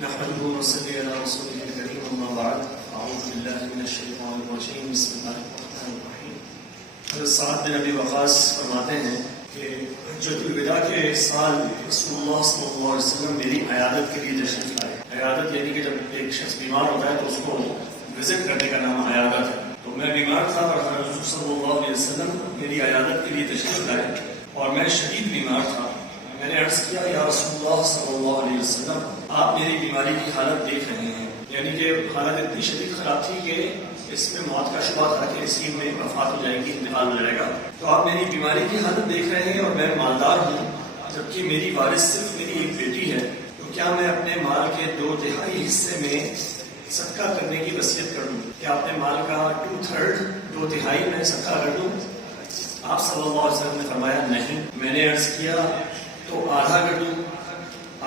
نحمده ونصلي على رسوله الكريم اما بعد اعوذ بالله من الشیطان الرجیم بسم اللہ الرحمن الرحیم۔ حضرت سعد بن ابی وقاص فرماتے ہیں کہ حجۃ الوداع کے سال رسول اللہ صلی اللہ علیہ وسلم میری عیادت کے لیے تشریف لائے۔ عیادت یعنی کہ جب ایک شخص بیمار ہوتا ہے تو اس کو وزٹ کرنے کا نام عیادت ہے۔ تو میں بیمار تھا اور حضرت صلی اللہ علیہ وسلم میری عیادت کے لیے تشریف لائے اور میں شدید بیمار تھا۔ میں نے عرض کیا یا رسول اللہ صلی اللہ علیہ وسلم آپ میری بیماری کی حالت دیکھ رہے ہیں، یعنی کہ حالت اتنی شدید خراب تھی کہ اس میں موت کا شبہ تھا کہ اسی میں وفات ہو جائے گی، انتقال ہو جائے گا۔ تو آپ میری بیماری کی حالت دیکھ رہے ہیں اور میں مالدار ہوں جبکہ میری وارث صرف میری ایک بیٹی ہے، تو کیا میں اپنے مال کے 2/3 حصے میں صدقہ کرنے کی وصیت کر دوں؟ کیا اپنے مال کا 2/3 میں صدقہ کر دوں؟ آپ صلی اللہ علیہ وسلم نے فرمایا نہیں۔ میں نے عرض کیا تو آدھا کر دوں؟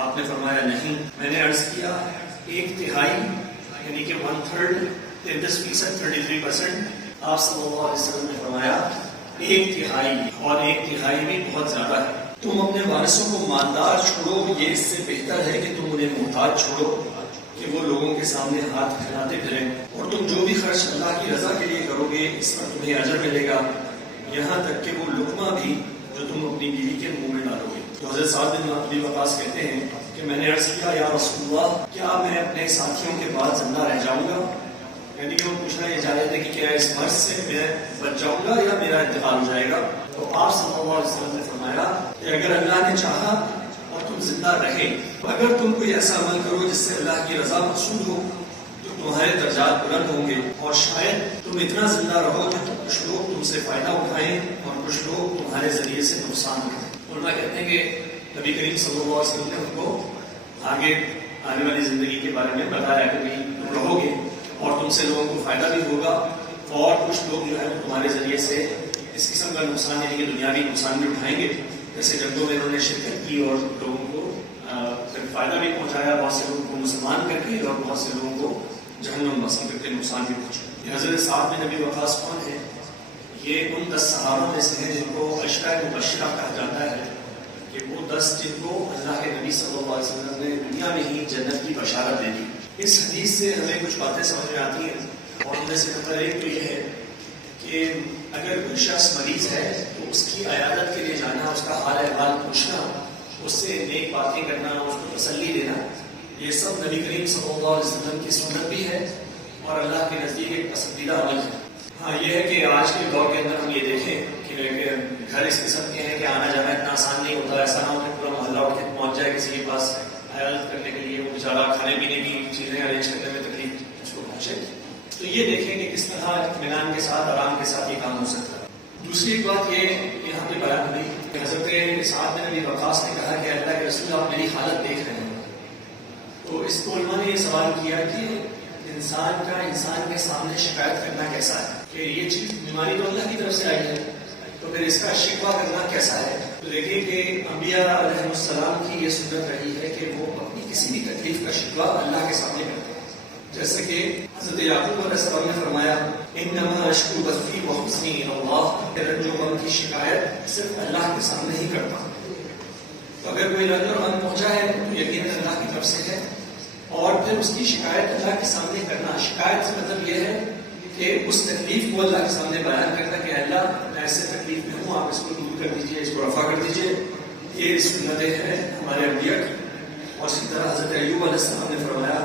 آپ نے فرمایا نہیں۔ میں نے عرض کیا 1/3 یعنی کہ 1/3 10% 33%؟ آپ صلی اللہ علیہ وسلم نے فرمایا 1/3، اور 1/3 بھی بہت زیادہ ہے۔ تم اپنے وارثوں کو مالدار چھوڑو، یہ اس سے بہتر ہے کہ تم انہیں محتاج چھوڑو کہ وہ لوگوں کے سامنے ہاتھ پھیلاتے پھریں، اور تم جو بھی خرچ اللہ کی رضا کے لیے کرو گے اس پر تمہیں اجر ملے گا، یہاں تک کہ وہ لقمہ بھی جو تم اپنی بیوی کے منہ میں ڈالو گے۔ تو حضرت سعد بن ابی وقاص کہتے ہیں کہ میں نے عرض کیا یا رسول اللہ کیا میں اپنے ساتھیوں کے بعد زندہ رہ جاؤں گا؟ یعنی کہ وہ پوچھنا یہ چاہ رہے تھے کہ کیا اس مرض سے میں بچ جاؤں گا یا میرا انتقال ہو جائے گا؟ تو آپ صلی اللہ علیہ وسلم نے فرمایا کہ اگر اللہ نے چاہا اور تم زندہ رہے، اگر تم کوئی ایسا عمل کرو جس سے اللہ کی رضا مقصود ہو تو تمہارے درجات بلند ہوں گے، اور شاید تم اتنا زندہ رہو کہ کچھ لوگ تم سے فائدہ اٹھائیں اور کچھ لوگ تمہارے ذریعے سے نقصان اٹھائیں۔ علماء کہتے ہیں کہ نبی کریم صلی اللہ علیہ وسلم نے ان کو آگے آنے والی زندگی کے بارے میں بتایا کہ بھائی تم رہو گے اور تم سے لوگوں کو فائدہ بھی ہوگا، اور کچھ لوگ جو ہے تمہارے ذریعے سے اس قسم کا نقصان یعنی کہ دنیاوی نقصان بھی اٹھائیں گے، جیسے جنگوں میں انہوں نے شرکت کی اور لوگوں کو فائدہ بھی پہنچایا، بہت سے لوگوں کو مسلمان کر کے اور بہت سے لوگوں کو جہنم مسیح کر کے نقصان بھی پہنچایا۔ حضرت سعد بن ابی وقاص کون ہے؟ یہ ان 10 صحابہ میں سے ہیں جن کو عشرہ مبشرہ کہا جاتا ہے، کہ وہ 10 جن کو اللہ کے نبی صلی اللہ علیہ وسلم نے دنیا میں ہی جنت کی بشارت دے دی۔ اس حدیث سے ہمیں کچھ باتیں سمجھ میں آتی ہیں، اور ان میں سے نمبر 1 تو یہ ہے کہ اگر کوئی شخص مریض ہے تو اس کی عیادت کے لیے جانا، اس کا حال احوال پوچھنا، اس سے نیک باتیں کرنا، اس کو تسلی دینا، یہ سب نبی کریم صلی اللہ علیہ وسلم کی سنت بھی ہے اور اللہ کے نزدیک ایک پسندیدہ عمل ہے۔ ہاں یہ ہے کہ آج کے دور کے اندر ہم یہ دیکھیں کہ گھر اس قسم کے ہیں کہ آنا جانا اتنا آسان نہیں ہوتا، ایسا نہ ہو کہ پورا محلہ اٹھ کے پہنچ جائے کسی کے پاس عیادت کرنے کے لیے، وہ بیچارہ کھانے پینے کی چیزیں ارینج کرنے میں تکلیف اس کو پہنچے۔ تو یہ دیکھیں کہ کس طرح اطمینان کے ساتھ، آرام کے ساتھ یہ کام ہو سکتا ہے۔ دوسری ایک بات یہ یہاں پہ بیان ہوئی کہ حضرت سعد بن ابی وقاص نے کہا کہ اللہ کے رسول آپ میری حالت دیکھ رہے ہیں، تو اس کو علماء نے یہ سوال کیا کہ انسان کے سامنے شکایت کرنا کیسا ہے، کہ یہ چیز بیماری تو اللہ کی طرف سے آئی ہے، تو پھر اس کا شکوہ کرنا کیسا ہے؟ تو دیکھیں کہ انبیاء علیہ السلام کی یہ سنت رہی ہے کہ وہ اپنی کسی بھی تکلیف کا شکوہ اللہ کے سامنے کرتے ہیں، جیسے کہ حضرت یعقوب علیہ السلام نے فرمایا انما اشکو بثی وحزنی الی اللہ، رنج و غم کی شکایت صرف اللہ کے سامنے ہی کرتا ہوں۔ تو اگر کوئی رنج اور غم پہنچا ہے تو یقیناً اللہ کی طرف سے ہے، اور پھر اس کی شکایت اللہ کے سامنے کرنا، شکایت سے مطلب یہ ہے کہ اس تکلیف کو اللہ کے سامنے بیان کرنا کہ اللہ میں ایسے تکلیف میں ہوں، آپ اس کو دور کر دیجیے، اس کو رفع کر دیجیے۔ یہ سنتیں ہیں ہمارے انبیاء کی۔ اور اسی طرح حضرت ایوب علیہ السلام نے فرمایا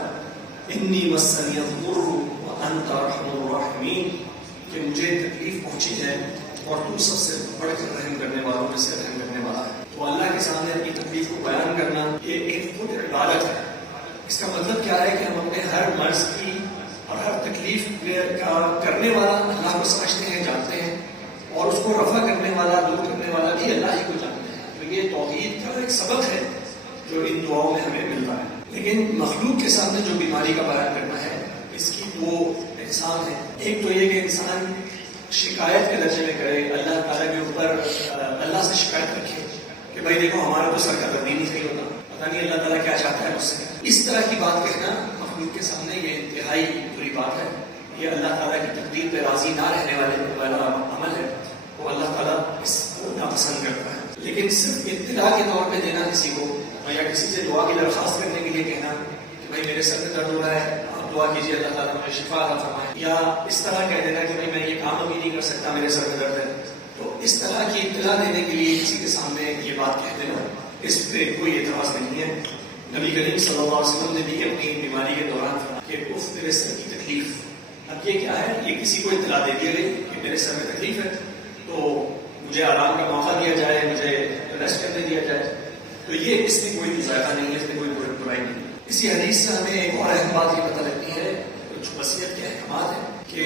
انی مسنی الضر وانت ارحم الراحمین، کہ مجھے تکلیف پہنچی ہے اور تو سب سے بڑھ کر رحم کرنے والوں میں سے رحم کرنے والا ہے۔ تو اللہ کے سامنے اپنی تکلیف کو بیان کرنا یہ ایک خود عبادت ہے۔ اس کا مطلب کیا ہے کہ ہم اپنے ہر مرض کی اور ہر تکلیف کا کرنے والا اللہ کو سمجھتے ہیں، جانتے ہیں، اور اس کو رفع کرنے والا، دور کرنے والا بھی اللہ ہی کو جانتے ہیں۔ تو یہ توحید کا ایک سبق ہے جو ان دعاؤں میں ہمیں ملتا ہے۔ لیکن مخلوق کے سامنے جو بیماری کا بیان کرنا ہے، اس کی 2 اقسام ہیں۔ ایک تو یہ کہ انسان شکایت کے درجے میں کرے، اللہ تعالیٰ کے اوپر اللہ سے شکایت رکھے کہ بھائی دیکھو ہمارا تو سر کا تبدیل نہیں صحیح ہوتا، پتہ نہیں اللہ تعالیٰ کیا چاہتا ہے مجھ سے۔ اس طرح کی بات کہنا مخلوق کے سامنے یہ انتہائی بری بات ہے، یہ اللہ تعالیٰ کی تقدیر پہ راضی نہ رہنے والا عمل ہے، وہ اللہ تعالیٰ اس کو ناپسند کرتا ہے۔ لیکن صرف ابتدا کے طور پہ دینا کسی کو، یا کسی سے دعا کی درخواست کرنے کے لیے کہنا کہ بھائی میرے سر میں درد ہو رہا ہے، آپ دعا کیجیے اللہ تعالیٰ مجھے شفا عطا فرمائے، یا اس طرح کہہ دینا کہ بھائی میں یہ کام ابھی نہیں کر سکتا، میرے سر میں درد ہے. تو اس طرح کی اطلاع دینے کے لیے کسی کے سامنے یہ بات کہہ دینا، اس پہ کوئی اعتراض نہیں ہے. نبی کریم صلی اللہ علیہ وسلم نے بھی اپنی بیماری کے دوران فرمایا کہ اف میرے سر کی تکلیف. اب یہ کیا ہے؟ یہ کسی کو اطلاع دے دی گئی کہ میرے سر میں تکلیف ہے تو مجھے آرام کا موقع دیا جائے، مجھے ریسٹ کرنے دیا جائے. تو یہ اس میں کوئی ذائقہ نہیں ہے، اس میں کوئی برائی نہیں ہے. اسی حدیث سے ہمیں ایک اور اہم بات یہ پتہ لگتی ہے، جو وصیت کے احکامات ہیں، کہ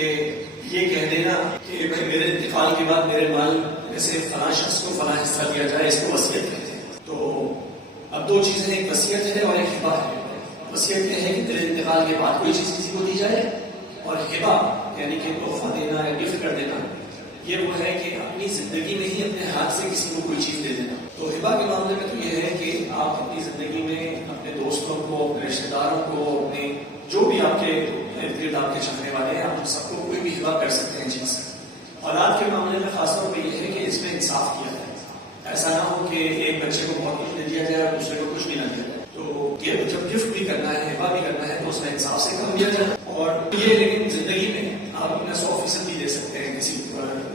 یہ کہہ دینا کہ بھائی میرے انتقال کے بعد میرے مال میں سے فلاں شخص کو فلاں حصہ دیا جائے، اس کو وصیت کہتے ہیں. تو اب دو چیزیں، ایک وصیت ہے اور ایک ہبہ ہے. وصیت یہ ہے کہ میرے انتقال کے بعد کوئی چیز کسی کو دی جائے، اور ہبہ یعنی کہ تحفہ دینا یا گفٹ کر دینا، یہ وہ ہے کہ اپنی زندگی میں ہی اپنے ہاتھ سے کسی کو کوئی چیز دے دینا. تو ہبہ کے معاملے میں تو یہ ہے کہ آپ اپنی زندگی میں اپنے دوستوں کو، اپنے رشتے داروں کو، اپنے جو بھی آپ کے ارد گرد آپ کے چاہنے والے ہیں، آپ سب کو کوئی بھی ہبہ کر سکتے ہیں چیز. اولاد کے معاملے میں خاص طور پہ یہ ہے کہ اس میں انصاف کیا جائے. ایسا نہ ہو کہ ایک بچے کو بہت کچھ دے دیا جائے اور دوسرے کو کچھ بھی نہ دیا جائے. تو یہ جب گفٹ بھی کرنا ہے، ہبہ بھی کرنا ہے، تو اس میں انصاف سے کام دیا جائے. اور یہ لیکن زندگی میں آپ اپنا 100% بھی دے سکتے ہیں کسی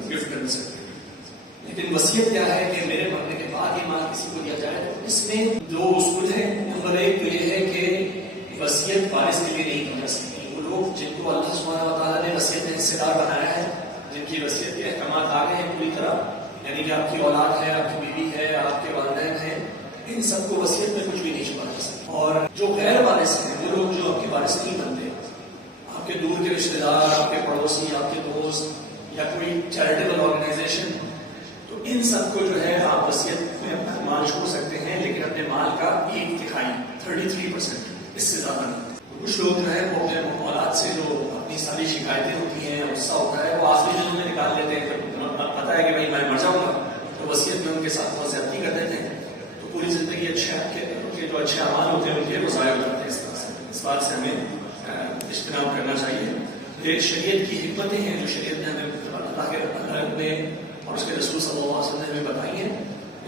گفٹ کر سکتے ہیں. لیکن وصیت کیا ہے کہ میرے مرنے کے بعد یہ مال کسی کو دیا جائے. اس میں دو اصول ہیں. نمبر ایک تو یہ ہے کہ وصیت وارث کے لیے نہیں کی جا سکتی. وہ لوگ جن کو اللہ سبحانہ و تعالیٰ نے وصیت میں حصے دار بنایا ہے، جن کی وصیت کے احکامات آ گئے ہیں پوری طرح، یعنی کہ آپ کی اولاد ہے، آپ کی بیوی ہے، آپ کے والدین ہیں، ان سب کو وصیت میں کچھ بھی نہیں چھپا جا سکتا. اور جو غیر وارث ہیں، وہ لوگ جو آپ کے وارث نہیں بنتے، آپ کے دور کے رشتے دار، آپ کے پڑوسی، آپ کے دوست، یا کوئی چیریٹیبل آرگنائزیشن، تو ان سب کو جو ہے آپ وصیت میں اپنا مال چھوڑ سکتے ہیں، لیکن اپنے مال کا 1/3 اس سے زیادہ نہیں. کچھ لوگ جو ہے وہ اپنے اولاد سے جو اپنی ساری شکایتیں ہوتی ہیں، غصہ ہوتا ہے، وہ آخری دنوں میں نکال لیتے ہیں. جب پتا ہے کہ بھائی میں مر جاؤں گا تو وصیت میں ان کے ساتھ بہت زیادتی کر دیتے ہیں. تو پوری زندگی کے جو اچھے اعمال ہوتے ہیں ان کے وہ ضائع ہو جاتے ہیں. اس طرح سے اس بات سے ہمیں اجتناب کرنا چاہیے. یہ شریعت کی حکمتیں ہیں جو شریعت نے ہمیں اللہ کے اور اس کے رسول صلی اللہ علیہ وسلم نے ہمیں بتائی ہیں.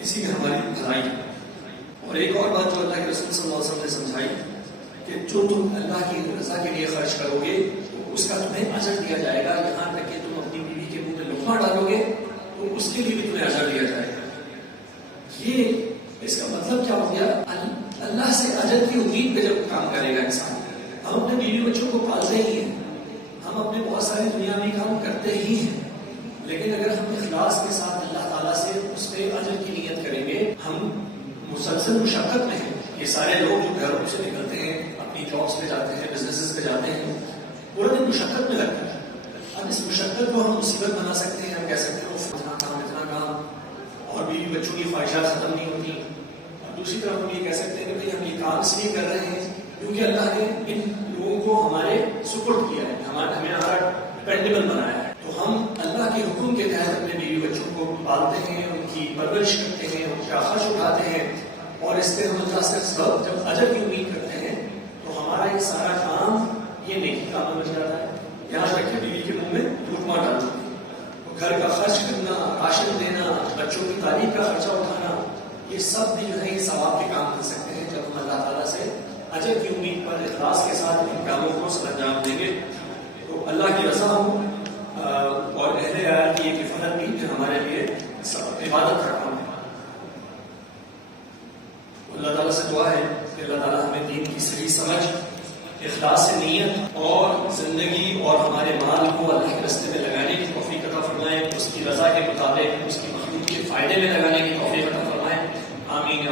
اسی میں ہماری بھلائی ہے. اور ایک اور بات جو اللہ کے رسول صلی اللہ علیہ وسلم نے سمجھائی کہ جو تم اللہ کی رضا کے لیے خرچ کرو گے تو اس کا تمہیں اجر دیا جائے گا. یہاں تک کہ تم اپنی بیوی کے منہ میں لقمہ ڈالو گے تو اس کے لیے بھی تمہیں اجر دیا جائے گا. یہ اس کا مطلب کیا ہو گیا؟ اللہ سے اجر کی امید پہ جب کام کرے گا انسان. ہم اپنے بیوی بچوں کو پالتے ہی ہیں، ہم اپنے بہت سارے دنیاوی کام کرتے ہی ہیں، لیکن اگر ہم اخلاص کے ساتھ اللہ تعالیٰ سے اس پہ اجر کی نیت کریں گے، ہم مسلسل مشقت میں ہیں. یہ سارے لوگ جو گھروں سے نکلتے ہیں، اپنی جابس پہ جاتے ہیں، بزنسز پہ جاتے ہیں، پورا دن مشقت میں لگتا ہے. اب اس مشقت کو ہم مصیبت بنا سکتے ہیں. ہم کہہ سکتے ہیں اتنا کام، اور بیوی بچوں کی خواہشات ختم نہیں ہوتی. اور دوسری طرف ہم یہ کہہ سکتے ہیں کہ ہم یہ کام اس لیے کر رہے ہیں کیونکہ اللہ نے ان لوگوں کو ہمارے سپرد کیا ہے، ہمیں ہمارا ڈپینڈیبل بنایا ہے. تو ہم اللہ کے حکم کے تحت اپنے بیوی بچوں کو پالتے ہیں، ان کی پرورش کرتے ہیں، ان کا خرچ اٹھاتے ہیں، اور اس پہ ہم اللہ سے جب اجر کی امید کرتے ہیں تو ہمارا یہ سارا کام یہ نیکی کام میں بن جاتا ہے. یہاں تک کہ بیوی کے منہ میں لقمہ ڈالنا، گھر کا خرچ کرنا، راشن دینا، بچوں کی تعلیم کا خرچہ اٹھانا، یہ سب بھی جو ہے یہ ثواب کے کام کر سکتے ہیں جب ہم اللہ تعالیٰ سے اجر کی امید پر اخلاص کے ساتھ ان کاموں کو سر انجام دیں گے. تو اللہ کی رضا ہو اور اہل عیال کی ایک حفاظت بھی جو ہمارے لیے عبادت کا کام ہے. اللہ تعالیٰ سے دعا ہے کہ اللہ تعالیٰ ہمیں دین کی صحیح سمجھ، اخلاص سے نیت اور زندگی اور ہمارے مال کو اللہ کے راستے میں لگانے کی توفیق عطا فرمائے، اس کی رضا کے مطابق اس کی مخلوق کے فائدے میں لگانے کی توفیق عطا فرمائے. آمین.